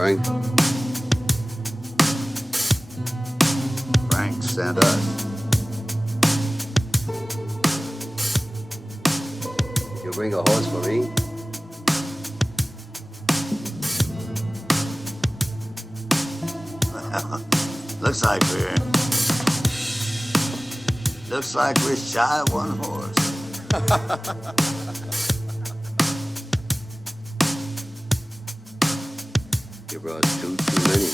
Frank. Frank sent us. You bring a horse for me? Looks like we're shy of one horse. You brought two too many.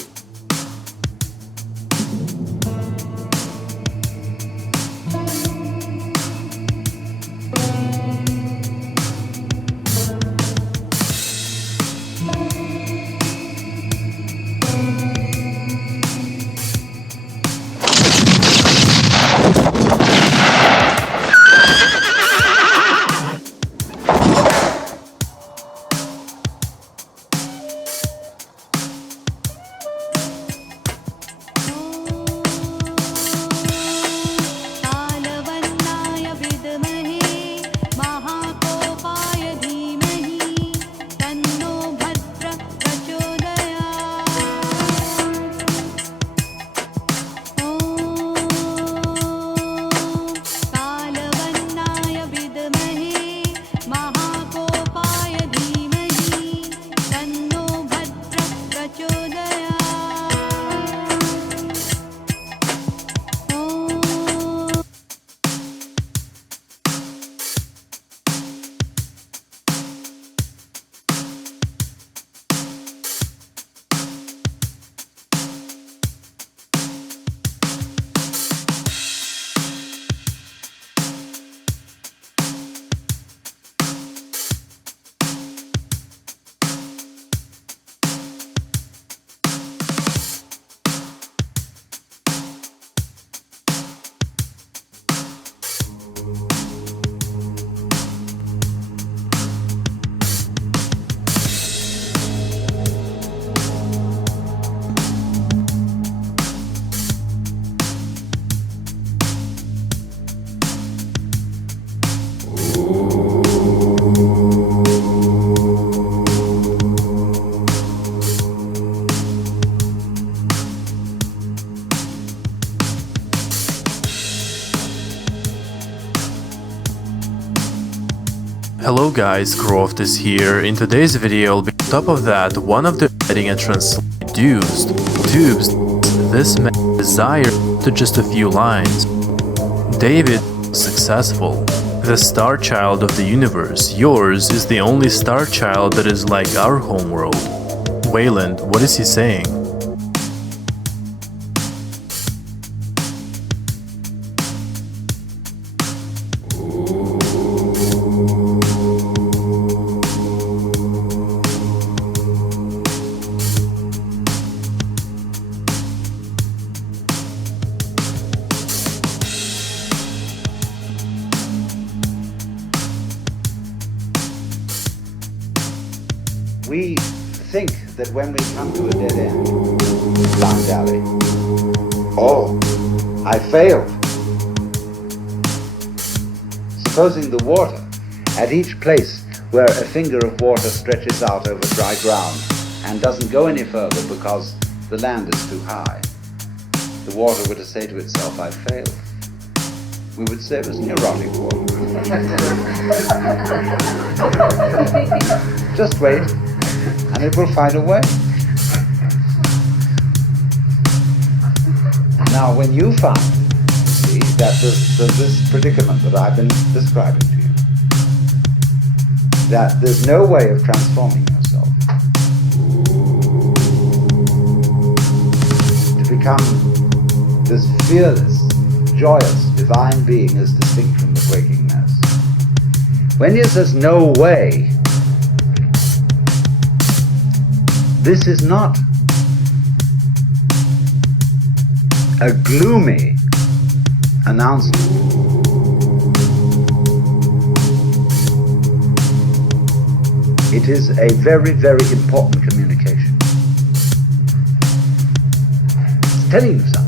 Hello guys, Croft is here. In today's video, on top of that, one of the heading entrance reduced tubes this man desired to just a few lines. David was successful. The star child of the universe, yours is the only star child that is like our homeworld. Wayland, what is he saying? We think that when we come to a dead end, blind alley, oh, I failed. Supposing the water, at each place where a finger of water stretches out over dry ground and doesn't go any further because the land is too high, the water were to say to itself, I failed. We would say it was neurotic water. Just wait, and it will find a way. Now, when you find, see, that this predicament that I've been describing to you, that there's no way of transforming yourself to become this fearless, joyous, divine being as distinct from the quaking mass. When he says no way, this is not a gloomy announcement. It is a very, very important communication. It's telling you something.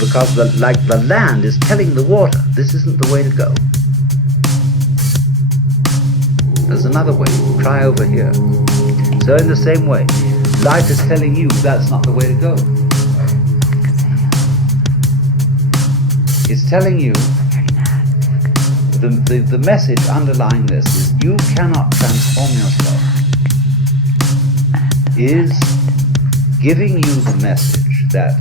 Because the land is telling the water, this isn't the way to go. There's another way. Try over here. So in the same way, life is telling you that's not the way to go. It's telling you, the message underlying this is you cannot transform yourself. Is giving you the message that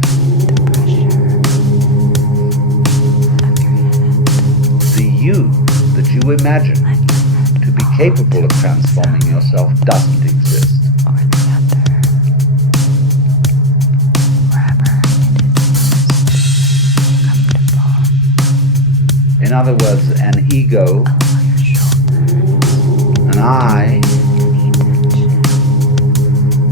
the you that you imagine to be capable of transforming yourself doesn't exist. In other words, an ego, an I,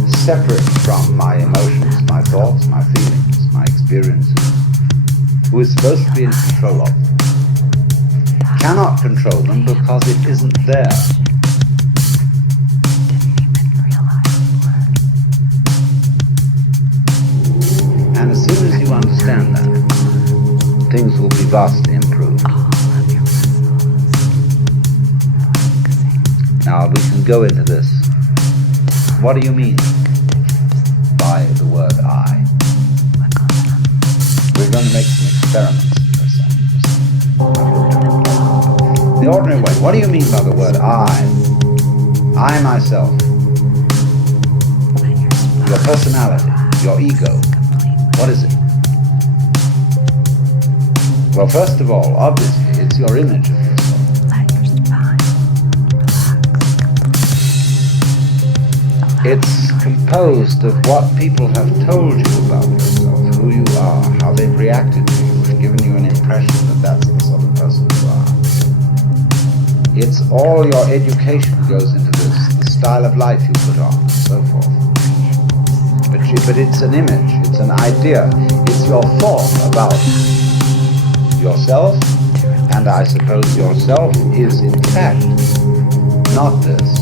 separate from my emotions, my thoughts, my feelings, my experiences, who is supposed to be in control of them, cannot control them because it isn't there. And as soon as you understand that, things will be vastly improved. Now we can go into this. What do you mean by the word I? We're going to make some experiments in this. The ordinary way. What do you mean by the word I? I myself. Your personality. Your ego. What is it? Well, first of all, obviously, it's your image of yourself. It's composed of what people have told you about yourself, who you are, how they've reacted to you, and given you an impression that that's the sort of person you are. It's all your education goes into this, the style of life you put on, and so forth. But it's an image, it's an idea, it's your thought about yourself, and I suppose yourself is in fact not this,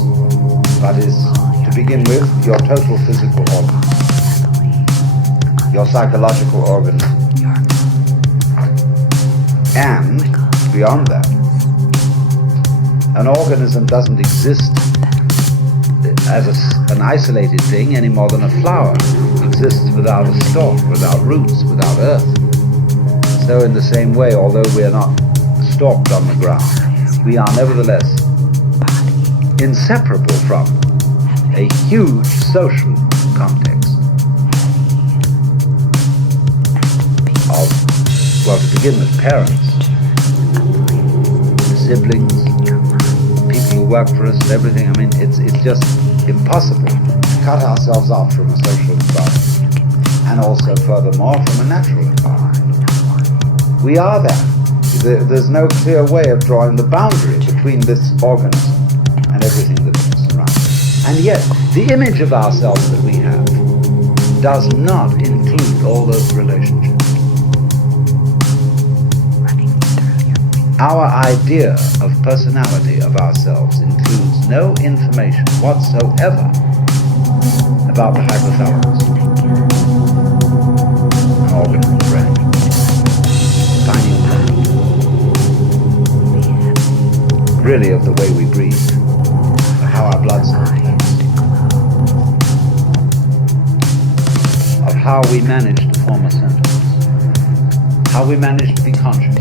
but is, to begin with, your total physical organ, your psychological organism, and beyond that, an organism doesn't exist as an isolated thing any more than a flower exists without a stalk, without roots, without earth. So in the same way, although we are not stalked on the ground, we are nevertheless inseparable from a huge social context of, well, to begin with, parents, siblings, people who work for us, everything. I mean, it's just impossible to cut ourselves off from a social environment, and also furthermore from a natural environment. We are that. There's no clear way of drawing the boundary between this organism and everything that surrounds it. And yet, the image of ourselves that we have does not include all those relationships. Our idea of personality of ourselves includes no information whatsoever about the hypothalamus, an organ of the brain, pineal gland, really of the way we breathe, of how our blood circulates, of how we manage to form a sentence, how we manage to be conscious,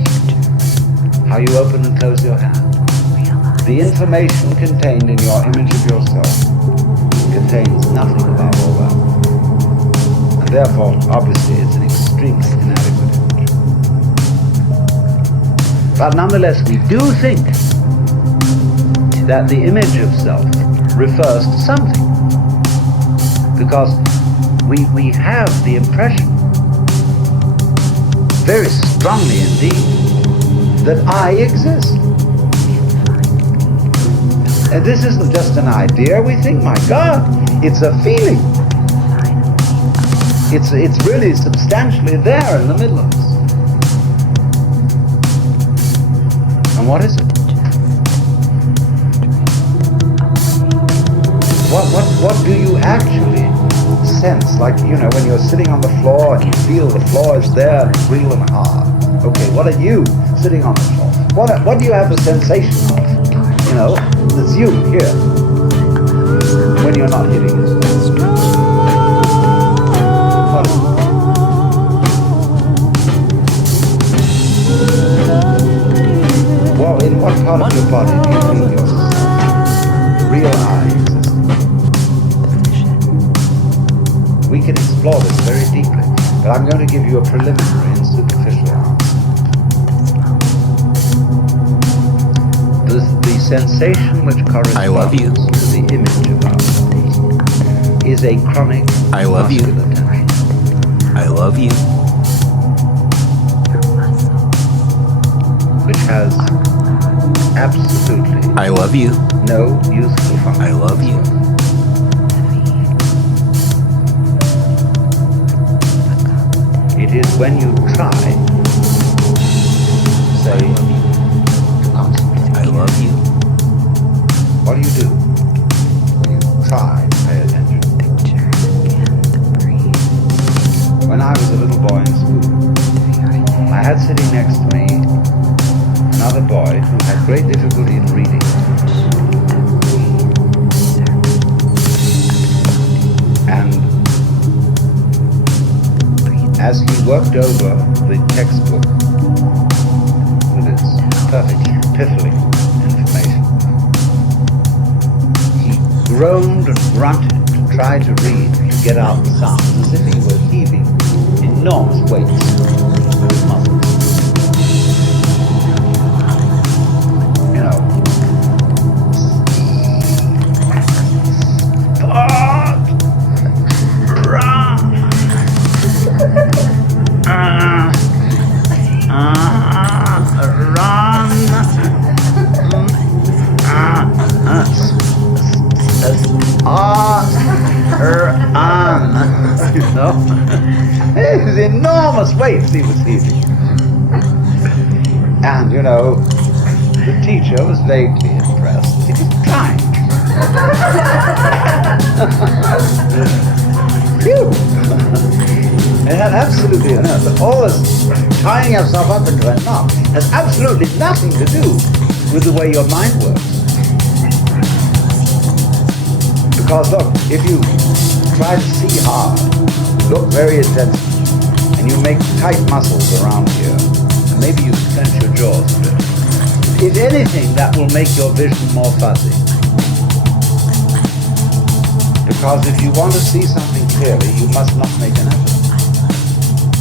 how you open and close your hand. The information contained in your image of yourself contains nothing about all that. And therefore, obviously, it's an extremely inadequate image. But nonetheless, we do think that the image of self refers to something. Because we have the impression, very strongly indeed, that I exist. And this isn't just an idea. We think, my God, it's a feeling. It's really substantially there in the middle of us. And what is it? What do you actually sense? Like, you know, when you're sitting on the floor and you feel the floor is there and it's real and hard. Okay, what are you sitting on the floor? What do you have the sensation of? You know, it's you here. when you're not hitting his face. Well, in what part of your body do you feel your real eye exists? We can explore this very deeply, but I'm going to give you a preliminary and superficial answer. The sensation which corresponds I love you. to the image of our bodies is a chronic I love you. muscular tension. I love you. Which has absolutely I love you. no useful function. I love you. It is when you try, say, to concentrate. I love you. What do you do when you try to pay attention? When I was a little boy in school, I had sitting next to me another boy who had great difficulty in reading. And as he worked over the textbook with its perfect piffling information, he groaned and grunted to try to read, to get out the sounds, as if he were heaving enormous weights with his muscles. You know, start, run, you know, it was enormous weights he was heaving. And, you know, the teacher was vaguely impressed. He was trying. Phew! It had absolutely, you know, all this tying yourself up into a knot has absolutely nothing to do with the way your mind works. Because look, if you try to see hard, look very intensely, and you make tight muscles around here, and maybe you clench your jaws a bit. If anything, that will make your vision more fuzzy. Because if you want to see something clearly, you must not make an effort.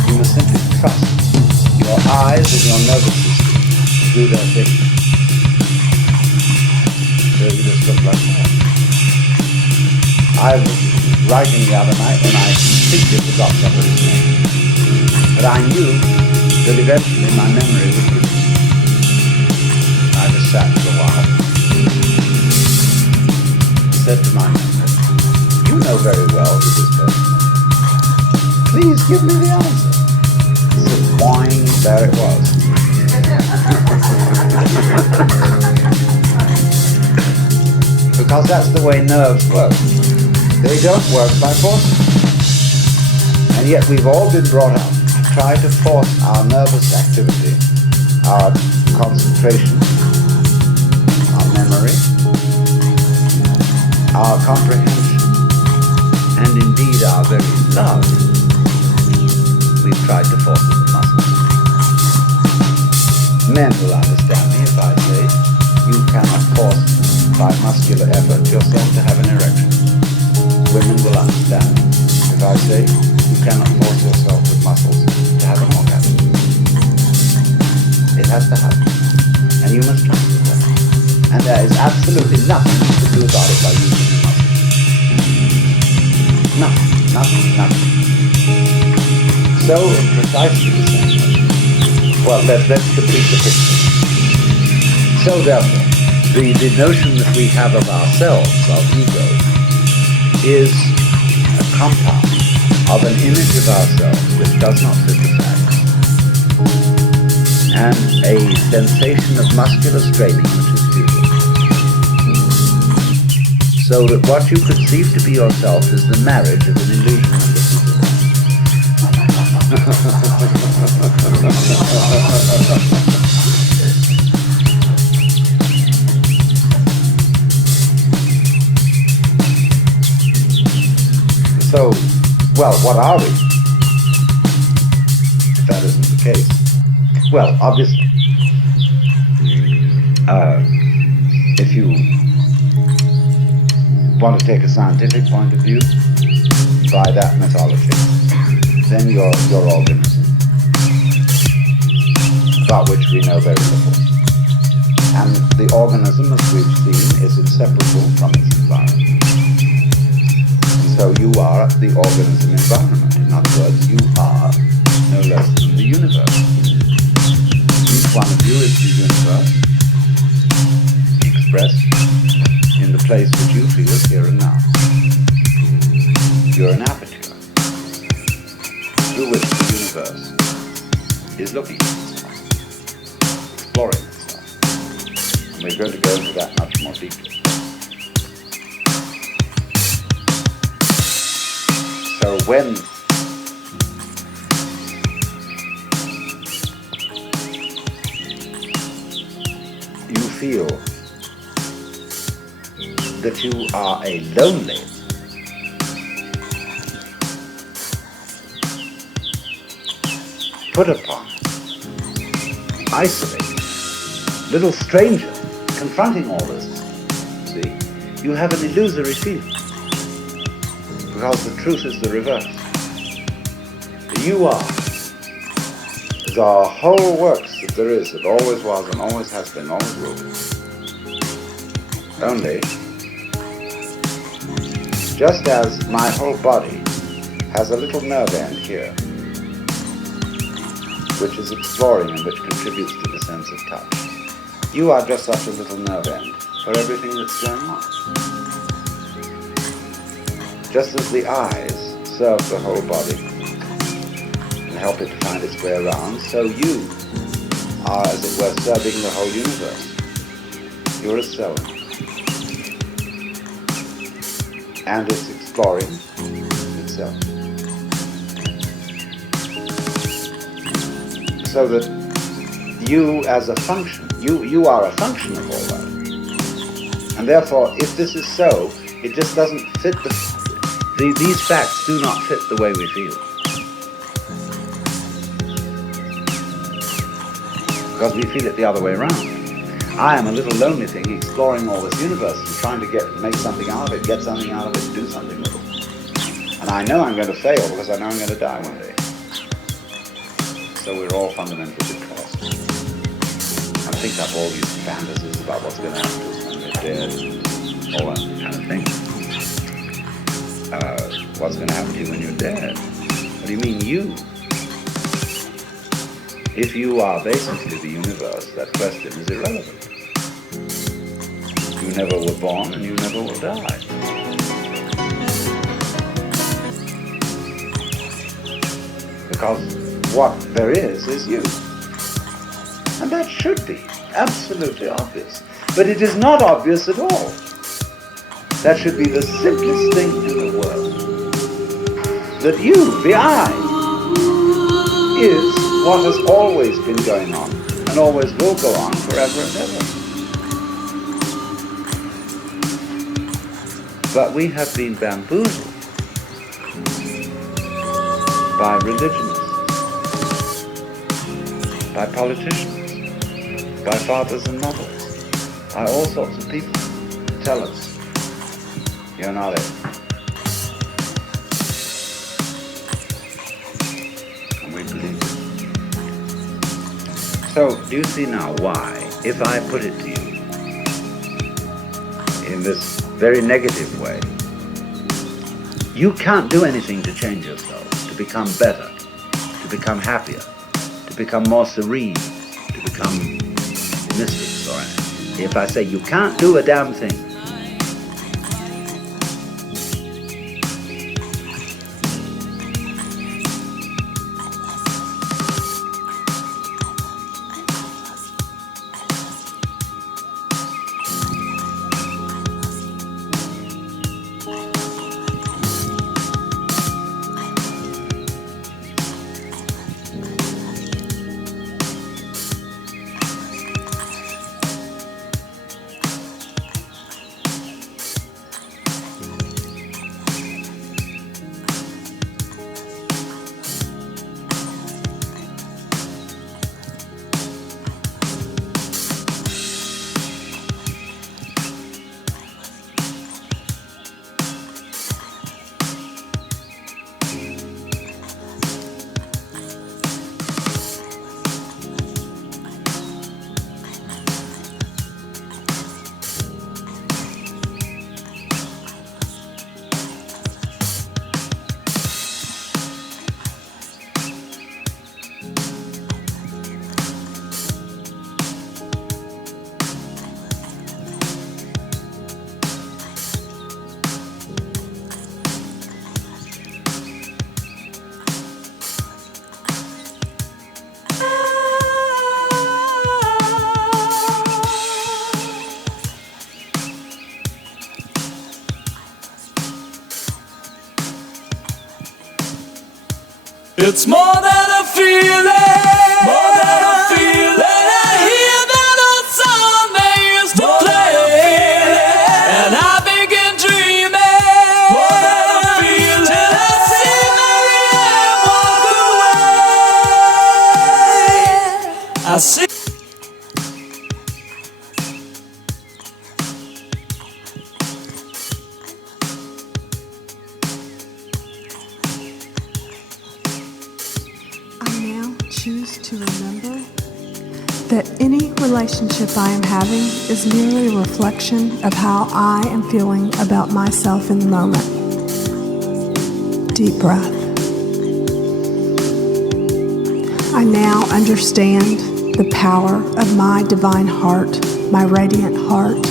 You must simply trust your eyes and your nervous system to do their thing. So you just look like that. I was writing the other night and I completely forgot somebody's name. But I knew that eventually my memory would produce it. I just sat for a while. Said to my memory, "You know very well who this person is. Please give me the answer." He said, "Boing, there it was." Because that's the way nerves work. They don't work by force. And yet we've all been brought up to try to force our nervous activity, our concentration, our memory, our comprehension, and indeed our very love. We've tried to force it with muscles. Men will understand me if I say you cannot force by muscular effort yourself to have an erection. Women will understand me if I say you cannot force yourself with muscles to have an orgasm. It has to happen. And you must trust it. And there is absolutely nothing you can do about it by using your muscles. Nothing. So in precisely the same way. Well, let's complete the picture. So therefore, the notion that we have of ourselves, our ego, is a compound of an image of ourselves which does not fit the facts, and a sensation of muscular straining which is feeble. So that what you conceive to be yourself is the marriage of an illusion and a Well, what are we? If that isn't the case. Well, obviously, if you want to take a scientific point of view, by that mythology, then you're organism, about which we know very little. And the organism, as we've seen, is inseparable from its environment. And so you are the organism environment. In other words, you are no less than the universe. Each one of you is the universe, expressed in the place which you feel is here and now. You're an aperture through which the universe is looking at itself, exploring itself. And we're going to go into that much more deeply. So when you feel that you are a lonely, put upon, isolated, little stranger confronting all this, see, you have an illusory feeling, because the truth is the reverse. You are the whole works that there is, that always was and always has been, always will be. Only, just as my whole body has a little nerve end here, which is exploring and which contributes to the sense of touch, you are just such a little nerve end for everything that's going on. Just as the eyes serve the whole body and help it to find its way around, so you are, as it were, serving the whole universe. You're a cell. And it's exploring itself. So that you as a function, you are a function of all that. And therefore, if this is so, it just doesn't fit these facts do not fit the way we feel. Because we feel it the other way around. I am a little lonely thing exploring all this universe and trying to make something out of it, get something out of it, do something with it. And I know I'm going to fail because I know I'm going to die one day. So we're all fundamentally lost. And think up all these fantasies about what's going to happen to us when we're dead, all that kind of thing. What's going to happen to you when you're dead? What do you mean, you? If you are basically the universe, that question is irrelevant. You never were born and you never will die. Because what there is you. And that should be absolutely obvious. But it is not obvious at all. That should be the simplest thing in the world. That you, the I, is what has always been going on and always will go on forever and ever. But we have been bamboozled by religionists, by politicians, by fathers and mothers, by all sorts of people who tell us, you're not it. And we believe it. So, do you see now why, if I put it to you in this very negative way, you can't do anything to change yourself, to become better, to become happier, to become more serene, to become mystics or anything. If I say you can't do a damn thing, It's more than a feeling, more than a feeling. When I hear that old song they used to play, and I begin dreaming, more than a feeling. Till I see Marianne walk away. I see. Choose to remember that any relationship I am having is merely a reflection of how I am feeling about myself in the moment. Deep breath. I now understand the power of my divine heart, my radiant heart,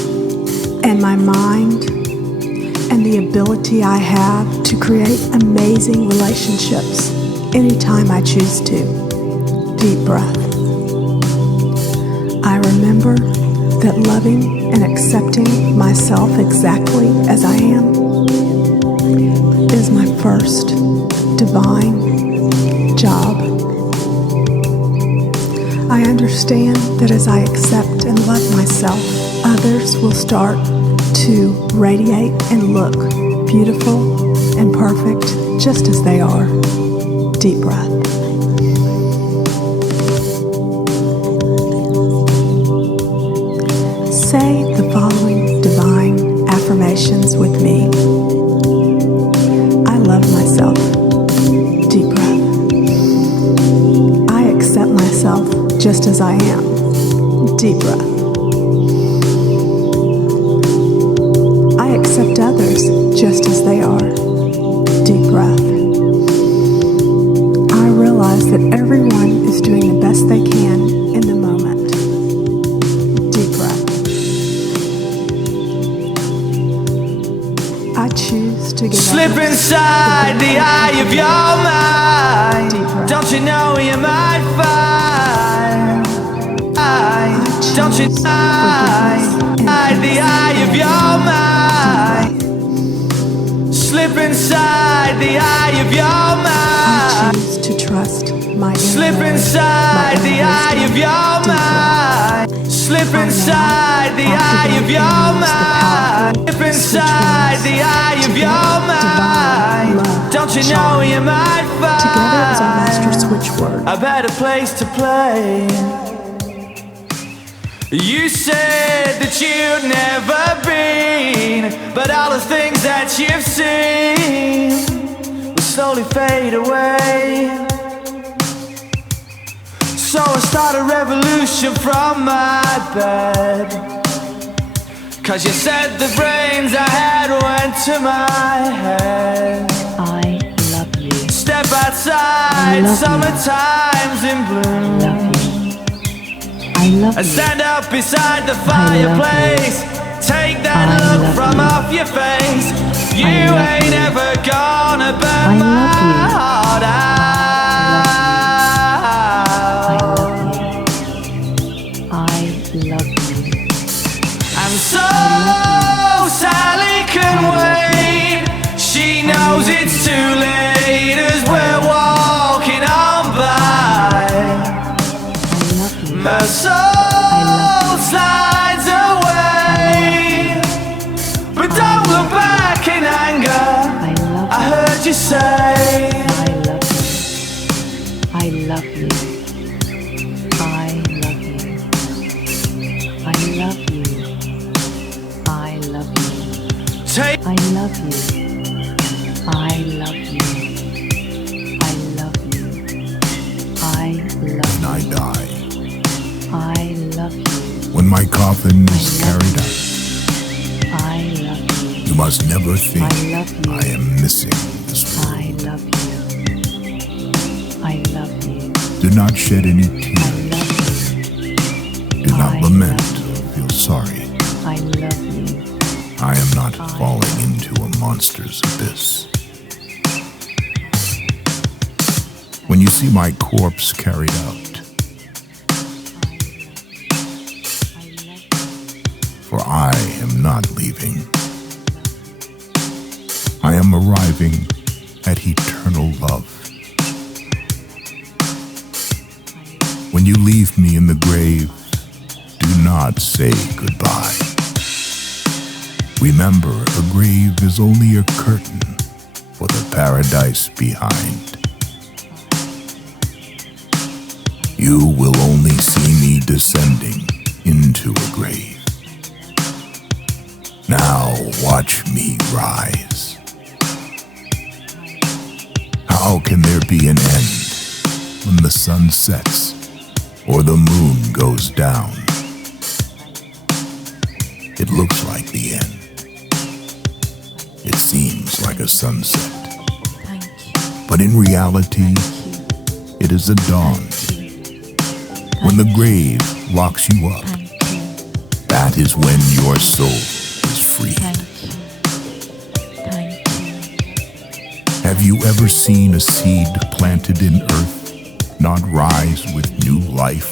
and my mind, and the ability I have to create amazing relationships anytime I choose to. Deep breath. I remember that loving and accepting myself exactly as I am is my first divine job. I understand that as I accept and love myself, others will start to radiate and look beautiful and perfect just as they are. Deep breath. Say the following divine affirmations with me. I love myself. Deep breath. I accept myself just as I am. Deep breath. I accept others just as they are. Deep breath. I realize that everyone is doing the best they can in the moment. Deep breath. I choose to give Slip inside the eye of your mind. Don't you know you might find? Don't you know the eye of your mind? Slip inside the eye of your mind. I choose to trust my inner Slip knowing, inside my the inner eye of wisdom. your Deep breath. mind. Slip inside the eye of your mind. Slip inside the eye of your mind. Don't you know you might Together as our master find switch word. a better place to play? You said that you'd never been, but all the things that you've seen will slowly fade away. So I start a revolution from my bed, 'cause you said the brains I had went to my head. I love you. Step outside, I love you. summertime's in bloom. Love you. I love And you. stand up beside the I love fireplace. Take that I look love from you. off your face. You love ain't you. ever gonna burn I my love you. heart out. I love you. I love you. And so Sally can wait. She knows it's too late as we're walking on by. I love you. My soul slides away, but don't look back in anger. I love I you. heard you say, I love you. I love you. I love you. I love you. take I love you. I love you. I love you. I love When I die, I love you. when my coffin is I love carried you. out, I love you. you must never think I love you. I am missing this I world. love you. I love you. Do not shed any I tears. love you. Do not I lament love or feel sorry. I love you. I am not falling into a monster's abyss. When you see my corpse carried out, for I am not leaving. I am arriving at eternal love. you leave me in the grave, do not say goodbye. Remember, a grave is only a curtain for the paradise behind. You will only see me descending into a grave. Now watch me rise. How can there be an end when the sun sets or the moon goes down? It looks like the end. It seems like a sunset. But in reality, it is a dawn. When the grave locks you up, that is when your soul is freed. Have you ever seen a seed planted in earth not rise with new life?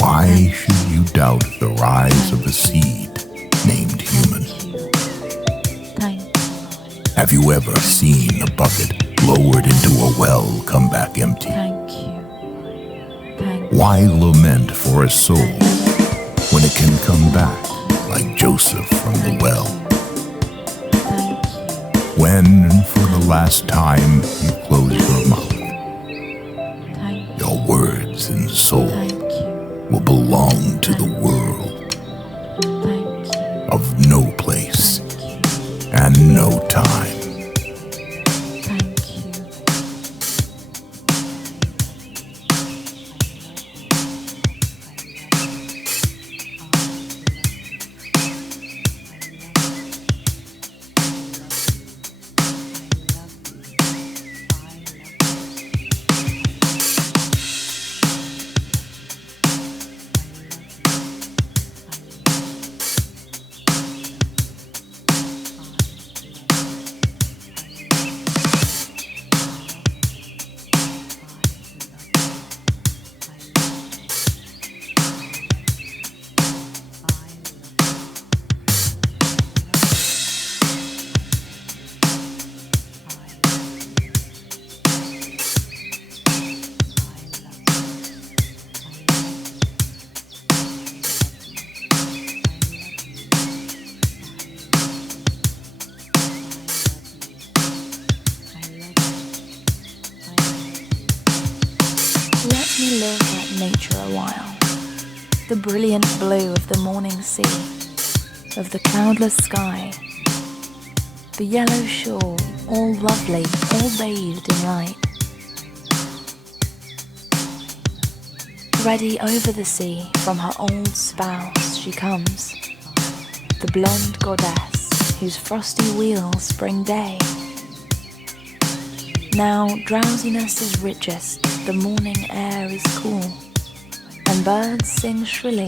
Why should you doubt the rise of a seed named human? Have you ever seen a bucket lowered into a well come back empty? Why lament for a soul when it can come back like Joseph from the well? When, for the last time, you close your mouth, your words and soul will belong to the world of no place and no time. Let me live like nature a while. The brilliant blue of the morning sea, of the cloudless sky, the yellow shore, all lovely, all bathed in light. Ready over the sea, from her old spouse she comes, the blonde goddess whose frosty wheels bring day. Now drowsiness is richest, the morning air is cool, and birds sing shrilly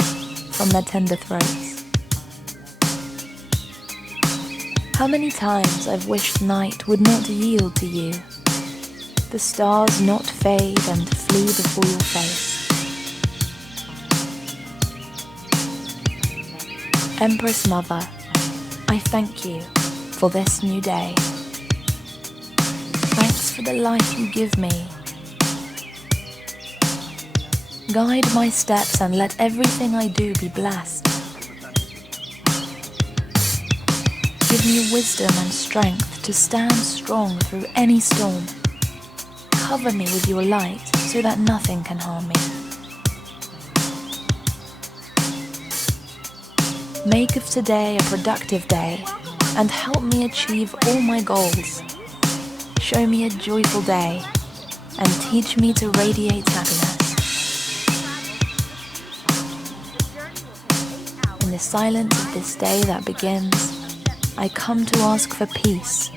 from their tender throats. How many times I've wished night would not yield to you, the stars not fade and flee before your face. Empress Mother, I thank you for this new day. Thanks for the life you give me. Guide my steps and let everything I do be blessed. Give me wisdom and strength to stand strong through any storm. Cover me with your light so that nothing can harm me. Make of today a productive day and help me achieve all my goals. Show me a joyful day and teach me to radiate happiness. In the silence of this day that begins, I come to ask for peace.